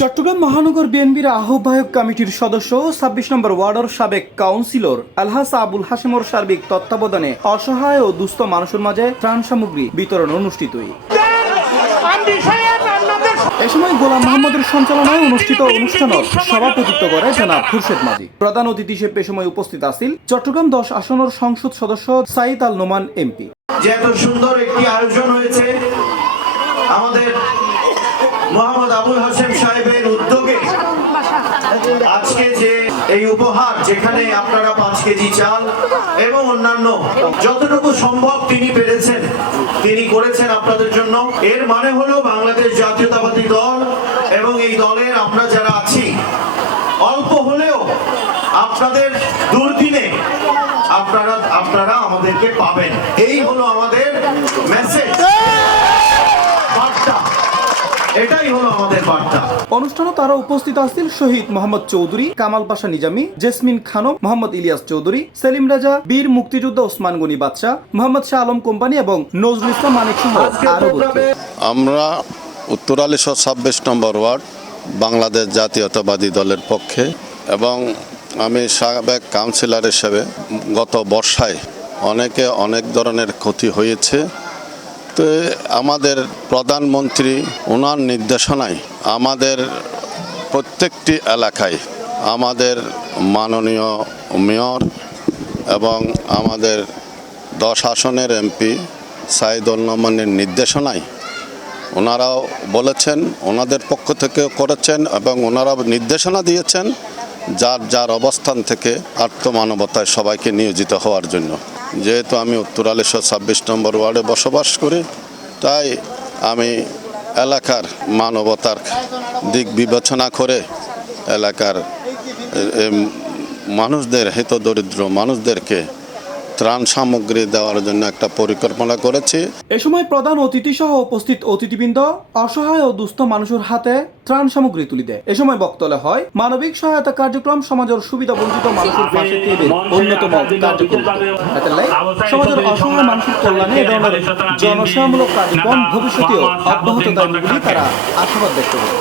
চট্টগ্রাম মহানগর বিএনপির আহ্বায়ক কমিটির সদস্য ২৬ নম্বর ওয়ার্ডের সাবেক কাউন্সিলর আলহাস আবুল হাশেমর সার্বিক তত্ত্বাবধানে অসহায় ও দুস্থ মানুষের মাঝে ত্রাণ সামগ্রী বিতরণ অনুষ্ঠিত। এ সময় গোলাম মোহাম্মদের সঞ্চালনায় অনুষ্ঠিত অনুষ্ঠানের সভাপতিত্ব করে জনাব খুরশেদ মাঝি। প্রধান অতিথি হিসেবে সময় উপস্থিত আছেন চট্টগ্রাম ১০ আসনের সংসদ সদস্য সাইদ আল নোমান এমপি। যে এত সুন্দর একটি আয়োজন হয়েছে আমাদের মোহাম্মদ আবুল হাশেম সাহেবের উদ্যোগে, আজকে যে এই উপহার, যেখানে আপনারা ৫ কেজি চাল এবং অন্যান্য যতটুকু সম্ভব তিনি পেরেছেন, তিনি করেছেন আপনাদের জন্য। এর মানে হলো বাংলাদেশ জাতীয়তাবাদী দল এবং এই দলের আমরা যারা আছি, অল্প হলেও আপনাদের দুর্দিনে আপনারা আমাদেরকে পাবেন। এই হলো আমাদের মেসেজ, বার্তা। এটাই হলো আমাদের বার্তা। অনুষ্ঠানে তারা উপস্থিত আছেন শহীদ মোহাম্মদ চৌধুরী, কামাল পাশা নিজামী, জেসমিন খানম, মোহাম্মদ ইলিয়াস চৌধুরী, সেলিম রাজা, বীর মুক্তিযোদ্ধা ওসমান গনি বাদশাহ, মোহাম্মদ শাহ আলম কোম্পানি এবং নজরুল ইসলাম মানিক সহ আরো। আমরা উত্তরালী ২৬ নম্বর ওয়ার্ড বাংলাদেশ জাতীয়তাবাদী দলের পক্ষে, এবং আমি সাবেক কাউন্সিলর হিসেবে গত বর্ষায় অনেক ধরনের ক্ষতি হয়েছে। তো আমাদের প্রধানমন্ত্রী ওনার নির্দেশনায় আমাদের প্রত্যেকটি এলাকায় আমাদের মাননীয় মেয়র এবং আমাদের ১০ আসনের এমপি সাইদুল নোমানের নির্দেশনায় ওনারাও বলেছেন, ওনাদের পক্ষ থেকে করেছেন এবং ওনারা নির্দেশনা দিয়েছেন যার অবস্থান থেকে আত্মমানবতায় সবাইকে নিয়োজিত হওয়ার জন্য। যেহেতু আমি উত্তরালী ২৬ নম্বর ওয়ার্ডে বসবাস করি, তাই আমি এলাকার মানবতার দিক বিবেচনা করে এলাকার মানুষদের, হিতদরিদ্র মানুষদেরকে ত্রাণ সামগ্রী দেওয়ার জন্য একটা পরিকল্পনা করেছি। এ সময় প্রধান অতিথি সহ উপস্থিত অতিথিবৃন্দ অসহায় ও দুস্থ মানুষের হাতে ত্রাণ সামগ্রী তুলে দেয়। এ সময় বক্তব্য হয় মানবিক সহায়তা কার্যক্রম সমাজের সুবিধা বঞ্চিত মানুষের পাশে থেকে অন্যতম কার্যক্রম। সমাজের অসহায় মানুষের কল্যাণে এ ধরনের জনসেবামূলক কার্যক্রম ভবিষ্যতেও অব্যাহত থাকবে বলে তারা আশাবাদ ব্যক্ত করেন।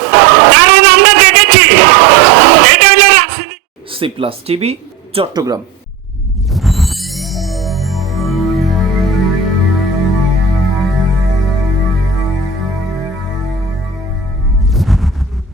C+ TV, Chittagong.